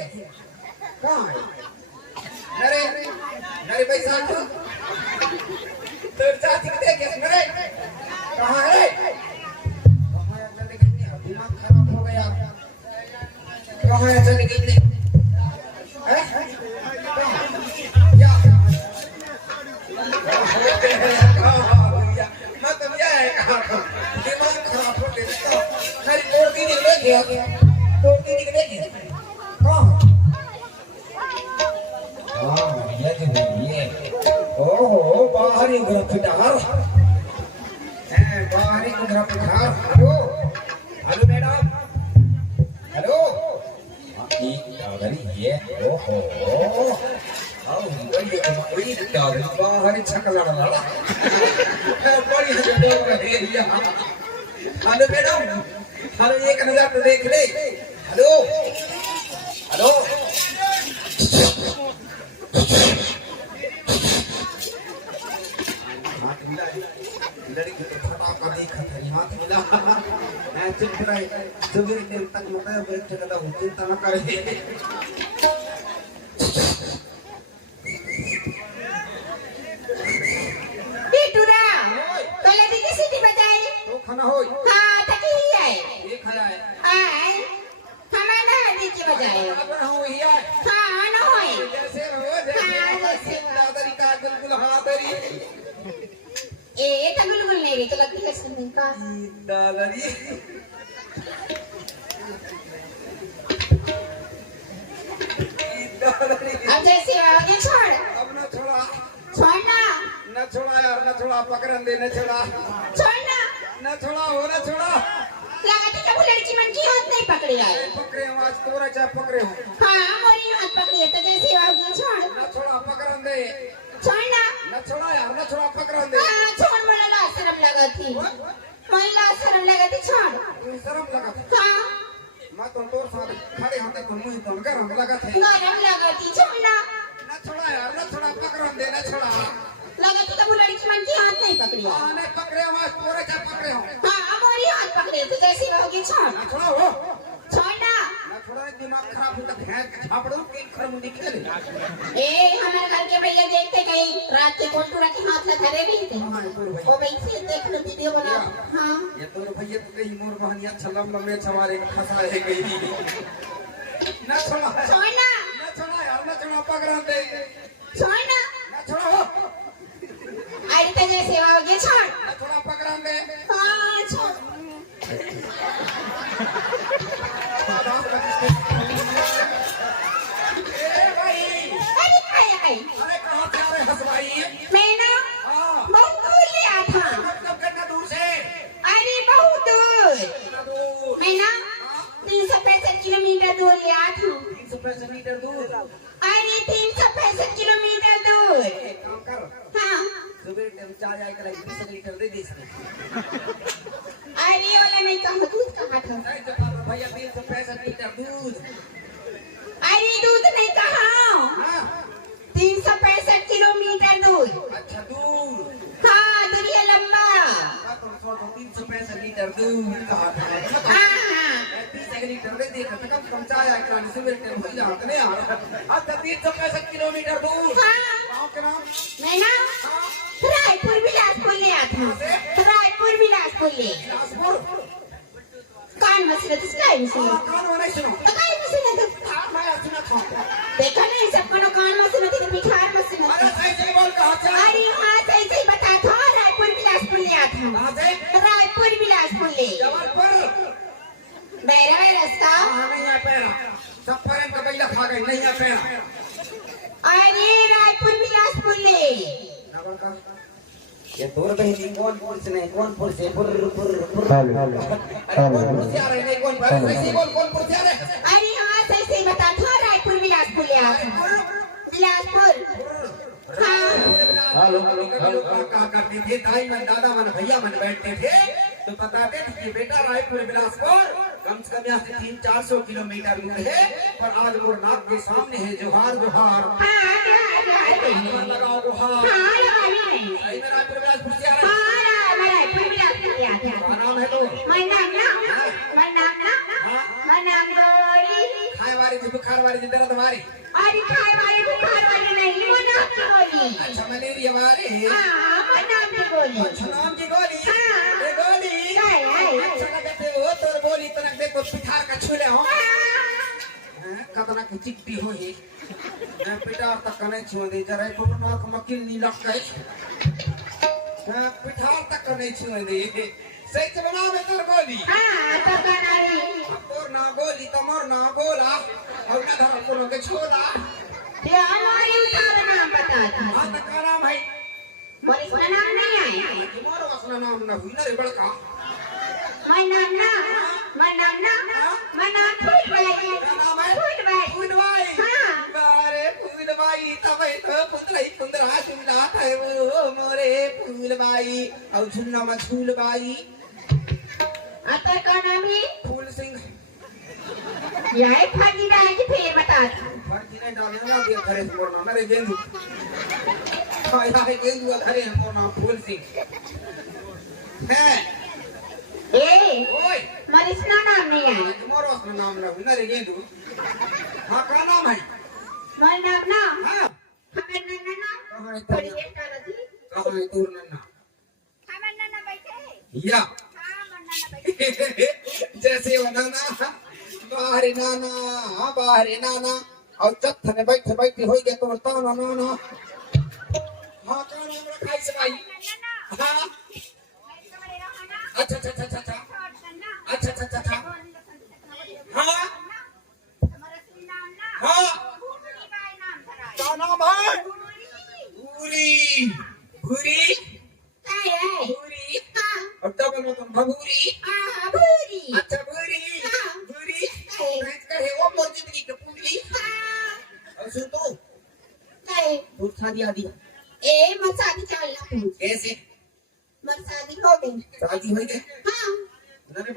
कहाँ है? नरे नरे पैसा तो तेरे चाची को देखे नरे कहाँ है? कहाँ है चले गई? दिमाग खराब हो गया। कहाँ है चले गई? हैं? क्या? मतलब क्या है कहाँ? दिमाग खराब हो गया। हरी टोटी निकले क्या? टोटी निकले क्या? कहाँ? हाँ ये तो ये ओहो बाहरी ग्रफिटार हैं बाहरी ग्रफिटार हेलो हेलो मैडम हेलो ये डागरी ये ओहो आओ बड़ी डागरी बाहरी छकला वाला बड़ी जगह है ये हेलो मैडम हेलो एक नजर तो देख ले हेलो हेलो लड़की को फटा कर देखा था हाथ मिला मैं चुप रहे सुबह देर तक मतलब बैठ के तो चिंता न करे बिटूरा पहले भी किसी ने बताई तो खाना होई हां तक ही है ये खाया है आए हमारा दी की बजाय अब हूं ही है हां न होई जैसे हो जैसे दादरी का गुलगुल हादरी ए तो गुलगुल नहीं रे तो लगती है सुनने का दादरी अब जैसे आगे छोड़ अब न छोड़ा छोड़ना न छोड़ा यार न छोड़ा पकड़न दे न छोड़ा छोड़ना न छोड़ा हो न छोड़ा लगा तो वो लड़की मन की हाथ नहीं पकड़ी है पकड़े हम आज तोरा चाहे पकड़े हो हां मोरी हाथ पकड़ी है तो जैसे आगे छोड़ न छोड़ा पकड़न दे छोड़ना न छोड़ा यार न छोड़ा पकड़न दे हां छोड़ वाला ला शर्म लगा थी महिला शर्म लगा थी छोड़ तू शर्म लगा हां मैं तो तोर साथ खड़े होते तो मुंह तो गरम लगा थे गरम लगा थी छोड़ना न छोड़ा यार न छोड़ा पकड़न दे न छोड़ा लगा थी तो वो लड़की मन की हाथ नहीं पकड़ी है हां नहीं पकड़े हम आज तोरा चाहे पकड़े हो हां मोरी हाथ पकड़े तो जैसे होगी छोड़ न छोड़ा हो छोड़ना न छोड़ा दिमाग खराब होता भैंस छापड़ो तीन खरम निकले ए हमारे घर के भैया देखते कहीं रात के कोटूरा के हाथ लगा रहे नहीं थे हां तोर भाई ओ भाई से देख लो वीडियो बना हां ये तोर भैया तो कहीं मोर बहनिया छलम लम्बे छवारे का फंसा है गई न छोड़ा छोड़ना न छोड़ा यार न छोड़ा पकड़न दे छोड़ना न छोड़ा हो अरे तो जैसे होगी छोड़ न छोड़ा पकड़न दे हां छोड़ अरे आई अरे कहाँ से आ रहे हंसवाई मैं ना हाँ बहुत दूर लिया था कब कितना दूर से अरे बहुत दूर कितना दूर मैं ना 365 किलोमीटर दूर लिया था 365 मीटर दूर अरे 365 किलोमीटर दूर एक काम कर हाँ सुबह टाइम चाय आए कर 20 लीटर दे दे इसमें अरे वाला नहीं कहा दूध कहा था नहीं तो भैया 365 मीटर दूध अरे दूध नहीं कहा हाँ 365 किलोमीटर दूर अच्छा दूर हाँ दूरिया लंबा का तो 365 लीटर दूध कहा था हाँ हाँ 30 लीटर दे दे कम कम चाय आए कर सुबह टाइम हो जाता नहीं यार अच्छा 365 किलोमीटर दूर हाँ गांव के नाम मैं ना रायपुर बिलासपुर ले आता रायपुर बिलासपुर ले बिलासपुर कान मसले तो काय मसले कान वाला सुनो तो काय मसले तो मैं सुना था देखा नहीं सब कोनो कान मसले तो मिठार मसले अरे सही से बोल कहां से अरे हाँ सही सही बता था रायपुर बिलासपुर ले आता कहां से रायपुर बिलासपुर ले जबलपुर बैरा है रास्ता हां नहीं आ पैरा सब परन का बैला खा गई नहीं आ पैरा अरे रायपुर बिलासपुर ले ये दूर बहनी कौन पुरुष नहीं कौन पुरुष है पुर पुर पुर हेलो कौन पुरुष आ रहे नहीं कौन ऐसे बोल कौन पुरुष आ रहे अरे हाँ सही सही बता था रायपुर बिलासपुर ले आता बिलासपुर हाँ हेलो कहा करते थे ताई मन दादा मन भैया मन बैठते थे तो बताते थे कि बेटा रायपुर बिलासपुर कम से कम यहाँ से 300-400 किलोमीटर दूर है पर आज मोर नाक के सामने है जोहार जोहार हाँ लगाओ जोहार रायपुर बिलासपुर से आ रहे रायपुर बिलासपुर ले आता क्या नाम है तो मैं नाम ना मैं नाम ना मैं नाम गौरी खाए वाली जी बुखार वाली जी दर्द वाली अरे खाए वाली बुखार वाली नहीं वो नाम की गोली अच्छा मलेरिया वाली हाँ वो नाम की गोली अच्छा नाम की गोली हाँ। ये गोली हाय अच्छा लगते हो तोर गोली तनक देखो पिठार का छुले हो कतना की चिट्टी हो ही पिठार तक कने छुए दे जरा को नाक मकिल नी लग गई पिठार तक कने छुए दे सही से बना में तोर गोली हाँ तो कनारी तोर ना गोली तमोर ना गोला और ना धर को के छोड़ा ये हमारी उतार नाम बता दी हां त का नाम है और इसका नाम नहीं आया तुम्हारा असला नाम ना हुई ना रे बड़का मैं नाम फूट भाई का नाम है फूट भाई फूलबाई हाँ बारे फूलबाई तबे तो पुतलाई कुंदरा सुंदरा है वो मोरे फूलबाई और झुन्ना में झूलबाई आता का नाम है फूल सिंह यह फाजी रहा कि फिर बता फर्जी ने डाले ना दिया घरे से मोरना मेरे गेंदू हाय हाय गेंदू घरे से मोरना फूल सिंह है ए ओए मरिसना नाम नहीं आया तुम्हारा असला नाम ना हुई ना रे गेंदू हां का नाम है मेरा नाम ना हां हमें नन्ना कहां है थोड़ी तोर देर का रही कहां है तोर नन्ना हमें नन्ना बैठे या हाँ नन्ना बैठे जैसे वो नाना बाहरे नाना और चत्थ ने बैठे बैठे हो गया तो ताना नाना हाँ का नाम रखा इस भाई हाँ अच्छा अच्छा अच्छा अच्छा अच्छा अच्छा अच्छा हाँ हाँ का नाम है भूरी भूरी भूरी और डबल में तुम भभूरी अच्छा भूरी भूरी कैसे करे वो मोर जिंदगी के पूरी और सुन तो शादी आदि कैसे शादी हो गई मैंने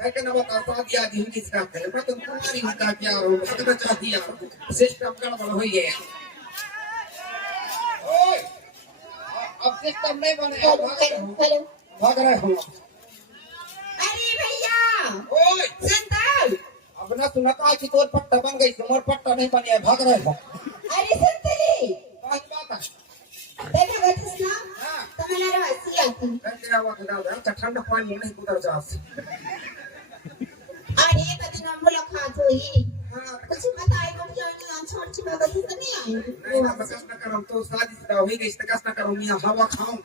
कह के ना बता शादी आदि हुई किसका करे मैं तुम तुम्हारी होता क्या हो भगना चाहती है सिस्टम गड़बड़ हुई है ओए अब सिस्टम नहीं बने भाग रहे हो ओए अब ना सुना का कि तोर पट्टा बन गई मोर पट्टा नहीं बने भाग रहे हो बात बात हां तेरा वक्त डाल दे अच्छा ठंडा पानी नहीं उतर जा नहीं ना बकस ना करो तो शादी शुदा हो गई तो कस ना करो मियां हवा खाऊं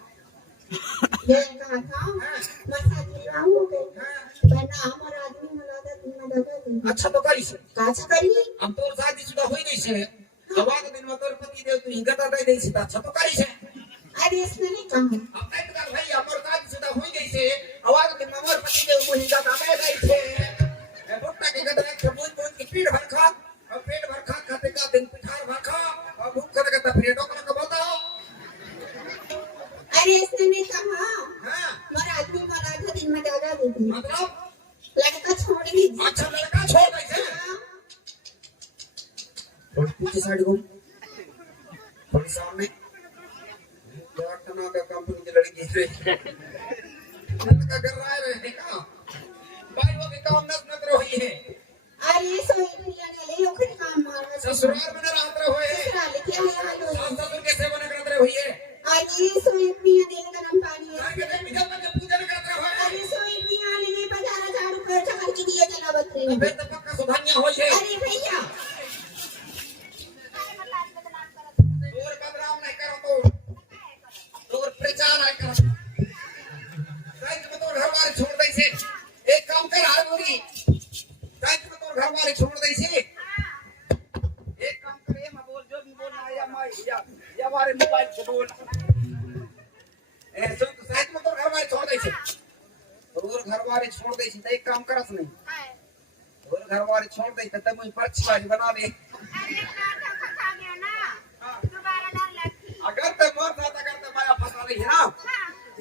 अच्छा तो करी से हम तोर शादी शुदा हो गई से हवा के दिन में तोर पति देव तू हिंगता दे दे से अच्छा तो करी से अरे इसने नहीं कहा अब नहीं कर भाई हमर शादी शुदा हो गई से हवा के दिन में मोर पति देव को हिंगता दे दे से ए बुट्टा के गदा एक बोल बोल के पेट भर खा और पेट भर खा खाते का दिन पिठार भर खा और भूख कर के फिर डॉक्टर को बताओ अरे इसने नहीं कहा हां मोर आदमी मोर आधा दिन में दादा देती मतलब लड़का छोड़ दी अच्छा लड़का छोड़ दे से और पीछे साइड को और सामने डॉक्टर का कंपनी की लड़की है लड़का कर रहा है देखा भाई वो के काम नस रही है अरे सोई दुनिया ने ले लोग काम मार ससुराल में रात रहे है ससुराल क्या हाल हो ससुर के सेवा न करते रही है आज ये सोई दुनिया देने का नाम पानी है आगे तो बिना के पूजा न करते रहे अरे सोई दुनिया ले बाजार झाड़ू कर चमन की दिए जलावत रही फिर तो पक्का सुधानिया हो है अरे भैया और बदनाम नहीं करो तो और प्रचार नहीं करो कहीं तो घर वाले छोड़ दे से एक काम कर हार बोली कहीं तो घर वाले छोड़ दे से एक काम करे मैं बोल जो भी बोलना है या मैं या हमारे मोबाइल से बोल ए सुन तो साइड में तो घर वाले छोड़ दे से और घर वाले छोड़ दे से तो एक काम करस नहीं और घर वाले छोड़ दे तो तुम पर्ची वाली बना ले अगर ते मोर साथ अगर ते माया फंसा रही है ना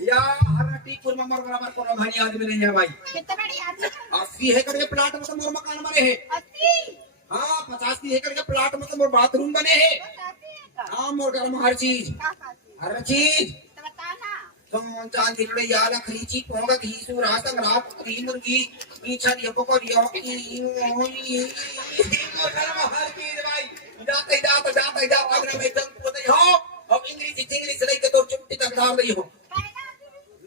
या हर टीपुर में मोर बराबर कोनो धनी आदमी नहीं है भाई कितना बड़ी आदमी 80 एकड़ के प्लाट में तो मोर मकान बने हैं 80 हां 85 एकड़ के प्लाट में तो मोर बाथरूम बने हैं हां मोर घर में हर चीज तो चांद दिखड़े या लखरी ची पोगा घी सूरा संग रात की मुर्गी पीछा दिया पको दिया उतार दी हो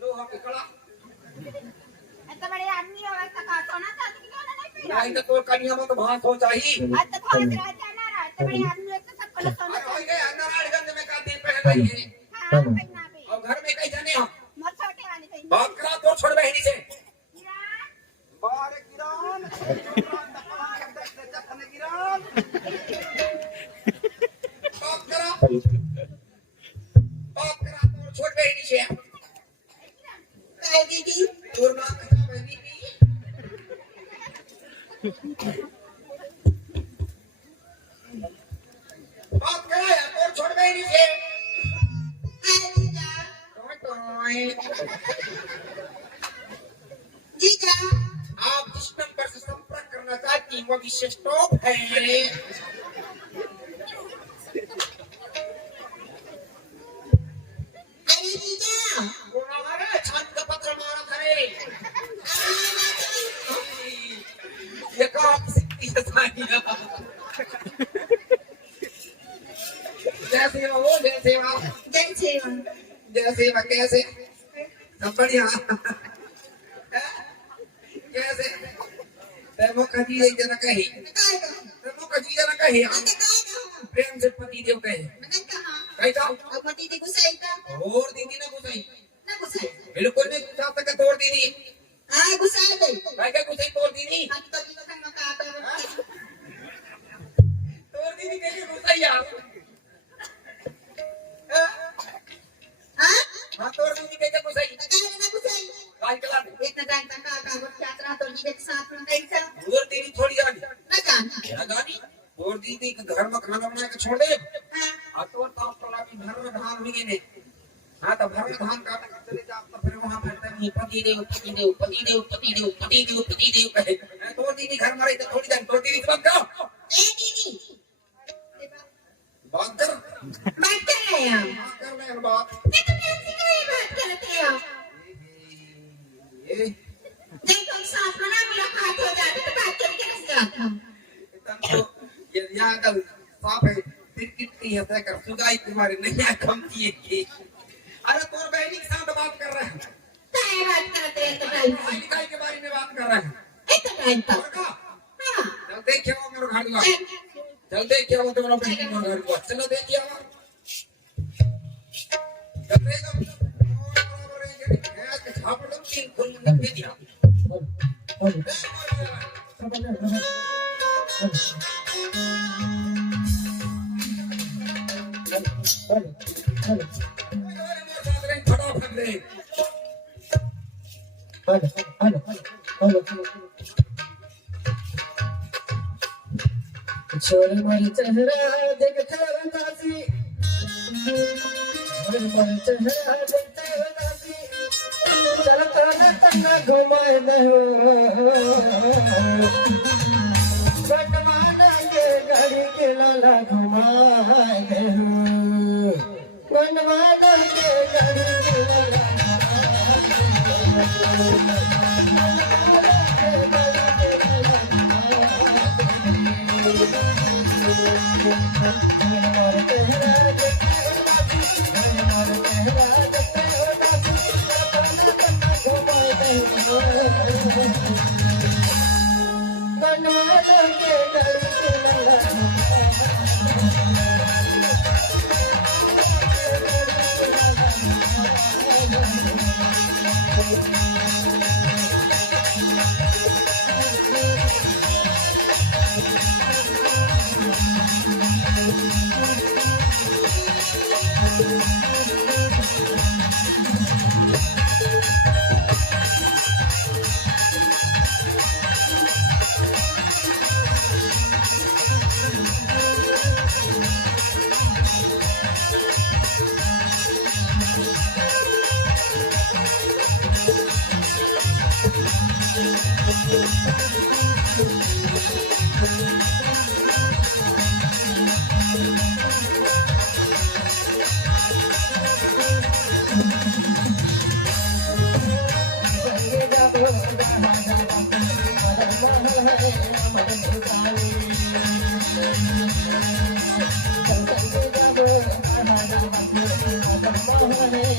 लोहा के कड़ा ऐसा बड़े आदमी हो ऐसा का सोना चांदी की क्यों नहीं पी रहा नहीं तो तोर कनिया में तो भात हो चाहिए आज तो भाग रहा जाना रहा ऐसे बड़े आदमी एक तो सबको सोना अरे ओए नारायणगंज में का दिन पहन रही है हां पहना भी और घर में कई जाने हो मोर छोटे वाली कहीं बात करा तो छोड़ बहनी से किरण बारे किरण किरण बात करा तो छोड़ बहनी से काय दीदी तोर मां कथा बहनी की बात करा तो छोड़ बहनी से काय जीजा जीजा आप जिस नंबर से संपर्क करना चाहती वो विशेष टॉप है अरे जीजा वो हमारा छान का पत्र मारा करे ये काम सिद्धि है सानिया जैसे वो जैसे कैसे सब बढ़िया कैसे तेमो कजी एक जना कही तेमो कजी जना कही प्रेम से पति देव कहे कही था और दीदी ने गुसाई बिल्कुल नहीं गुसा तक तोड़ दीदी भाई क्या गुसाई तोड़ दीदी तोड़ दीदी कैसे गुसाई यार हाँ तोड़ दीदी कैसे गुसाई काल कला और दीदी थोड़ी जानी और दीदी के घर में खाना बना के छोड़ दे हाँ तो ताला भी घर में धान भी ने हाँ तो घर में धान काट कर चले जा तो फिर वहाँ बैठते हैं पति देव कहे तो दीदी घर में रही तो थोड़ी जान तो दीदी बंद करो बात कर रहे हैं बात ये यहाँ का साफ है कितनी है कर सुगाई तुम्हारी नहीं कम की अरे तोर बहनी के साथ बात कर रहे हैं पढ़ाई के बारे में बात कर रहे हैं चल देखिए वो मेरे घर का चल देखिए वो तुम्हारा बहनी मेरे घर का चलो देखिए वो जब देखो छाप लो तीन खुल लग दिया छोरे मोरे चेहरा देखते बतासी छोरे मोरे चेहरा देखते बतासी चलता न घुमाए दहो बनवाना के गाड़ी के लाला घुमाए दहो बनवाना के गाड़ी के लाला Thank you.